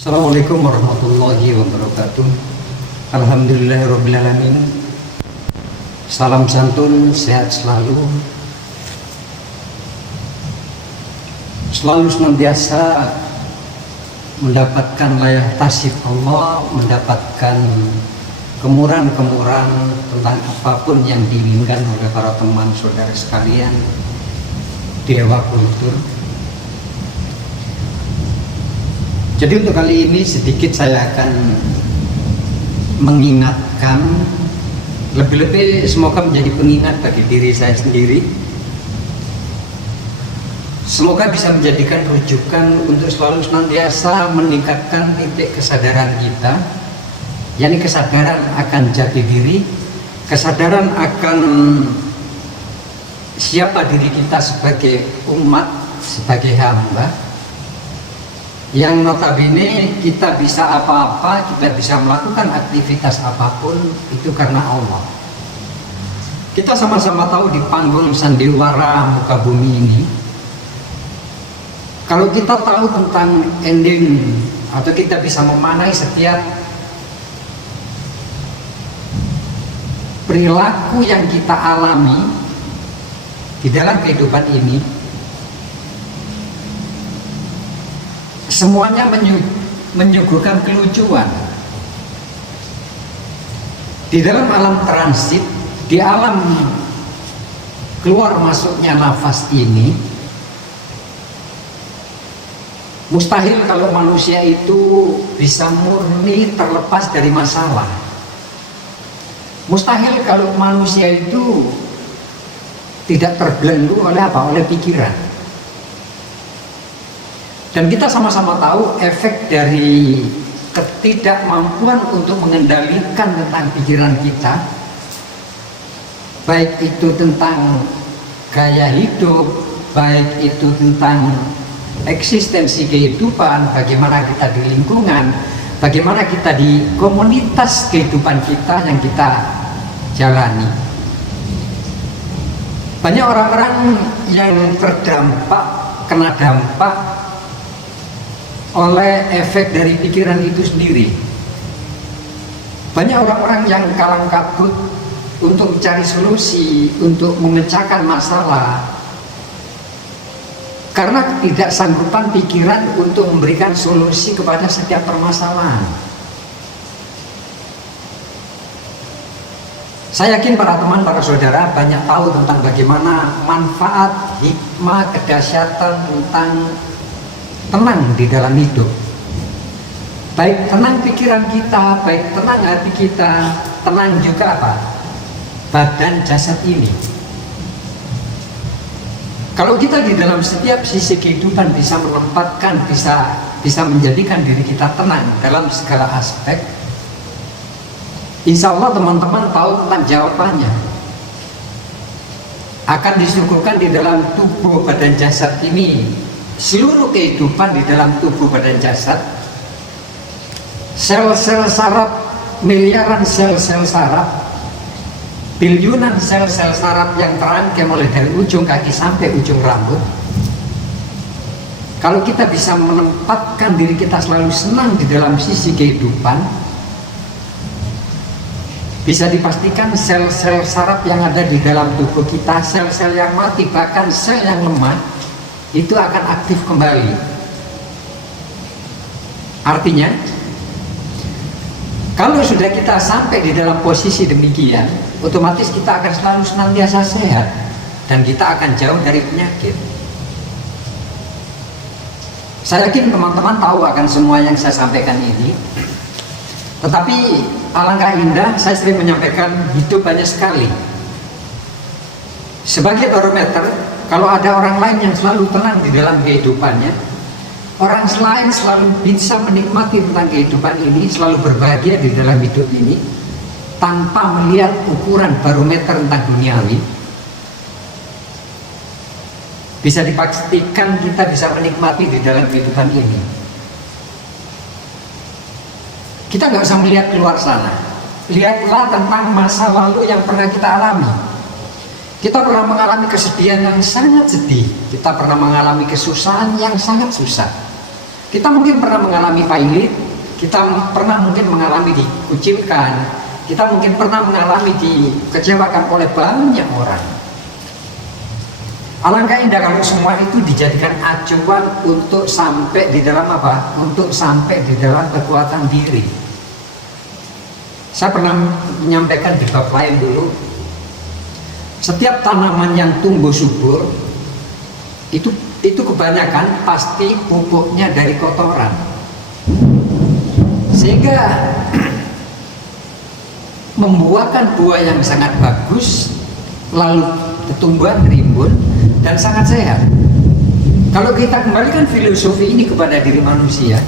Assalamualaikum warahmatullahi wabarakatuh. Alhamdulillahirrabbilalamin. Salam santun, sehat selalu. Selalu senantiasa mendapatkan layar tasib Allah, mendapatkan kemurahan-kemurahan tentang apapun yang diinginkan oleh para teman saudara sekalian Dewa Kultur. Jadi untuk kali ini sedikit saya akan mengingatkan, lebih-lebih semoga menjadi pengingat bagi diri saya sendiri. Semoga bisa menjadikan rujukan untuk selalu senantiasa meningkatkan titik kesadaran kita, yakni kesadaran akan jati diri, kesadaran akan siapa diri kita sebagai umat, sebagai hamba, yang notabene kita bisa apa-apa, kita bisa melakukan aktivitas apapun itu karena Allah. Kita sama-sama tahu di panggung sandiwara muka bumi ini, kalau kita tahu tentang ending atau kita bisa memanai setiap perilaku yang kita alami di dalam kehidupan ini, semuanya menyuguhkan kelucuan. Di dalam alam transit, di alam keluar masuknya nafas ini, mustahil kalau manusia itu bisa murni terlepas dari masalah. Mustahil kalau manusia itu tidak terbelenggu oleh apa? Oleh pikiran. Dan kita sama-sama tahu efek dari ketidakmampuan untuk mengendalikan tentang pikiran kita, baik itu tentang gaya hidup, baik itu tentang eksistensi kehidupan, bagaimana kita di lingkungan, bagaimana kita di komunitas kehidupan kita yang kita jalani. Banyak orang-orang yang terdampak, kena dampak oleh efek dari pikiran itu sendiri. Banyak orang-orang yang kalang kabut untuk mencari solusi, untuk memecahkan masalah, karena ketidaksanggupan pikiran untuk memberikan solusi kepada setiap permasalahan. Saya yakin para teman, para saudara banyak tahu tentang bagaimana manfaat, hikmah, kedahsyatan tentang tenang di dalam hidup. Baik tenang pikiran kita, baik tenang hati kita, tenang juga apa? Badan jasad ini. Kalau kita di dalam setiap sisi kehidupan bisa menempatkan, bisa menjadikan diri kita tenang dalam segala aspek, insya Allah teman-teman tahu tentang jawabannya. Akan disuguhkan di dalam tubuh badan jasad ini, seluruh kehidupan di dalam tubuh badan jasad, sel-sel saraf, miliaran sel-sel saraf, biliunan sel-sel saraf yang terangkai mulai dari ujung kaki sampai ujung rambut. Kalau kita bisa menempatkan diri kita selalu senang di dalam sisi kehidupan, bisa dipastikan sel-sel saraf yang ada di dalam tubuh kita, sel-sel yang mati, bahkan sel yang lemah, itu akan aktif kembali. Artinya, kalau sudah kita sampai di dalam posisi demikian, otomatis kita akan selalu senantiasa sehat dan kita akan jauh dari penyakit. Saya yakin teman-teman tahu akan semua yang saya sampaikan ini. Tetapi alangkah indah, saya sering menyampaikan hidup banyak sekali. Sebagai barometer, kalau ada orang lain yang selalu tenang di dalam kehidupannya, orang lain selalu bisa menikmati tentang kehidupan ini, selalu berbahagia di dalam hidup ini, tanpa melihat ukuran barometer tentang duniawi, bisa dipastikan kita bisa menikmati di dalam kehidupan ini. Kita nggak usah melihat keluar sana, lihatlah tentang masa lalu yang pernah kita alami. Kita pernah mengalami kesedihan yang sangat sedih, kita pernah mengalami kesusahan yang sangat susah. Kita mungkin pernah mengalami pailit, kita pernah mungkin mengalami dikucilkan, kita mungkin pernah mengalami dikecewakan oleh banyak orang. Alangkah indah kalau semua itu dijadikan acuan untuk sampai di dalam apa? Untuk sampai di dalam kekuatan diri. Saya pernah menyampaikan di bab lain dulu, setiap tanaman yang tumbuh subur itu kebanyakan pasti pupuknya dari kotoran, sehingga membuahkan buah yang sangat bagus, lalu pertumbuhan rimbun dan sangat sehat. Kalau kita kembalikan filosofi ini kepada diri manusia,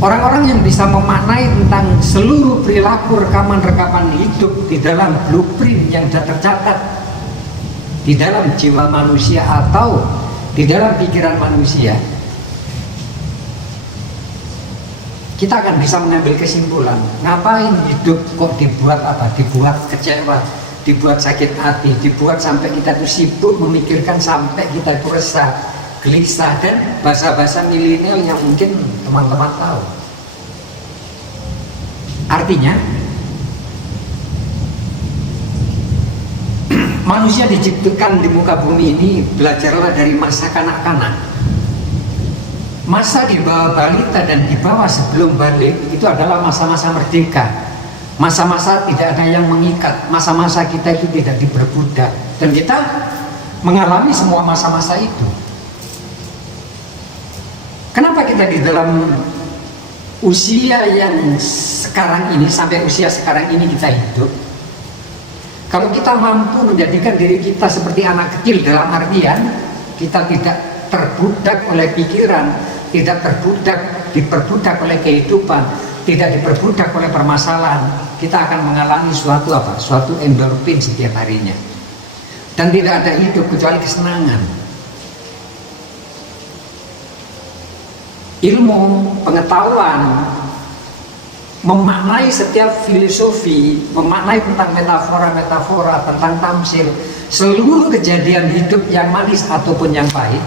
orang-orang yang bisa memaknai tentang seluruh perilaku rekaman-rekaman hidup di dalam blueprint yang sudah tercatat di dalam jiwa manusia atau di dalam pikiran manusia, kita akan bisa mengambil kesimpulan, ngapain hidup kok dibuat apa? Dibuat kecewa, dibuat sakit hati, dibuat sampai kita tuh sibuk memikirkan, sampai kita itu resah, gelisah, dan bahasa-bahasa milenial yang mungkin teman-teman tahu. Artinya, manusia diciptakan di muka bumi ini, belajarlah dari masa kanak-kanak. Masa di bawah balita dan di bawah sebelum balik itu adalah masa-masa merdeka. Masa-masa tidak ada yang mengikat, masa-masa kita itu tidak diperbudak. Dan kita mengalami semua masa-masa itu. Kenapa kita di dalam usia yang sekarang ini, sampai usia sekarang ini kita hidup? Kalau kita mampu menjadikan diri kita seperti anak kecil, dalam artian kita tidak terbudak oleh pikiran, tidak diperbudak oleh kehidupan, tidak diperbudak oleh permasalahan, kita akan mengalami suatu apa? Suatu endorfin setiap harinya. Dan tidak ada hidup kecuali kesenangan. Ilmu, pengetahuan, memaknai setiap filosofi, memaknai tentang metafora-metafora, tentang tamsil, seluruh kejadian hidup yang manis ataupun yang pahit,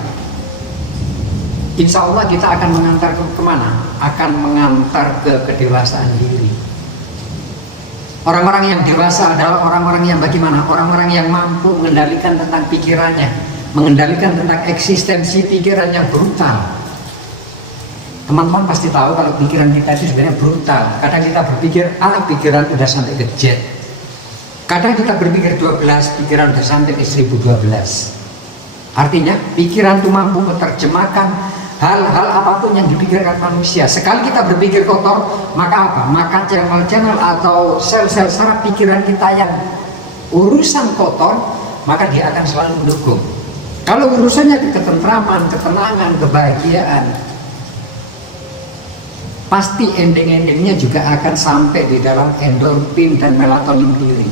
insya Allah kita akan mengantar kemana? Akan mengantar ke kedewasaan diri. Orang-orang yang dewasa adalah orang-orang yang bagaimana? Orang-orang yang mampu mengendalikan tentang pikirannya, mengendalikan tentang eksistensi pikiran yang brutal. Teman-teman pasti tahu kalau pikiran kita itu sebenarnya brutal. Kadang kita berpikir A, pikiran udah sampai ke Z. Kadang kita berpikir 12, pikiran udah sampai ke 1012. Artinya pikiran itu mampu menerjemahkan hal-hal apapun yang dipikirkan manusia. Sekali kita berpikir kotor, maka apa? Maka channel-channel atau sel-sel saraf pikiran kita yang urusan kotor, maka dia akan selalu mendukung. Kalau urusannya ketentraman, ketenangan, kebahagiaan, pasti ending-endingnya juga akan sampai di dalam endorfin dan melatonin diri.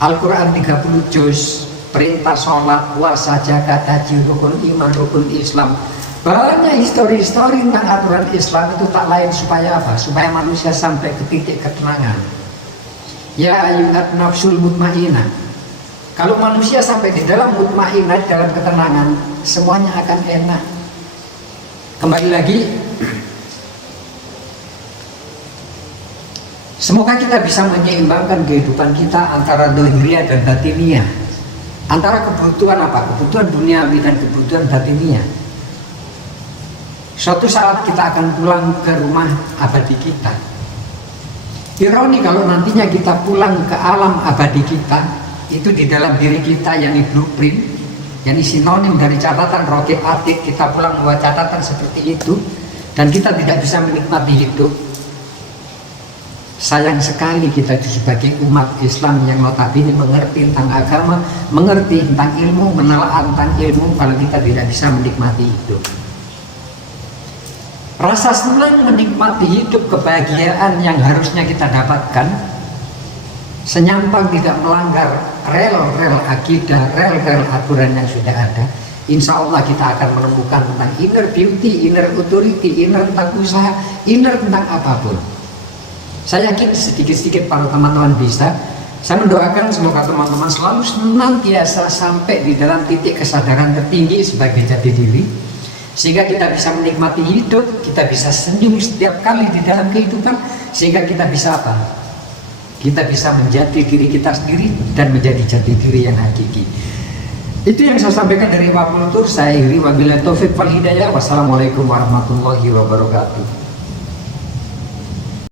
Al-Quran 30 juz, perintah sholat, puasa, zakat, haji, rukun iman, rukun Islam. Banyak histori-histori tentang aturan Islam itu tak lain supaya apa? Supaya manusia sampai ke titik ketenangan. Ya ayyuhat nafsul mutmainah. Kalau manusia sampai di dalam mutmainah, dalam ketenangan, semuanya akan enak. Kembali lagi, semoga kita bisa menyeimbangkan kehidupan kita antara dohiriyah dan batiniyah, antara kebutuhan apa? Kebutuhan duniawi dan kebutuhan batiniyah. Suatu saat kita akan pulang ke rumah abadi kita. Ironi kalau nantinya kita pulang ke alam abadi kita, itu di dalam diri kita yang di blueprint, yang sinonim dari catatan rotib atik, kita pulang membawa catatan seperti itu, dan kita tidak bisa menikmati hidup. Sayang sekali kita itu sebagai umat Islam yang notabene mengerti tentang agama, mengerti tentang ilmu, menelaah tentang ilmu, kalau kita tidak bisa menikmati hidup. Rasa senang menikmati hidup, kebahagiaan yang harusnya kita dapatkan, senyampang tidak melanggar rel-rel akidah, rel-rel aturan yang sudah ada, insya Allah kita akan menemukan tentang inner beauty, inner authority, inner tentang usaha, inner tentang apapun. Saya yakin sedikit-sedikit para teman-teman bisa. Saya mendoakan semoga teman-teman selalu senantiasa sampai di dalam titik kesadaran tertinggi sebagai jati diri, sehingga kita bisa menikmati hidup, kita bisa senyum setiap kali di dalam kehidupan, sehingga kita bisa apa? Kita bisa menjadi diri kita sendiri dan menjadi jati diri yang hakiki. Itu yang saya sampaikan dari Wabul Tur. Saya Iri wabillahi taufik wal hidayah. Wassalamualaikum warahmatullahi wabarakatuh.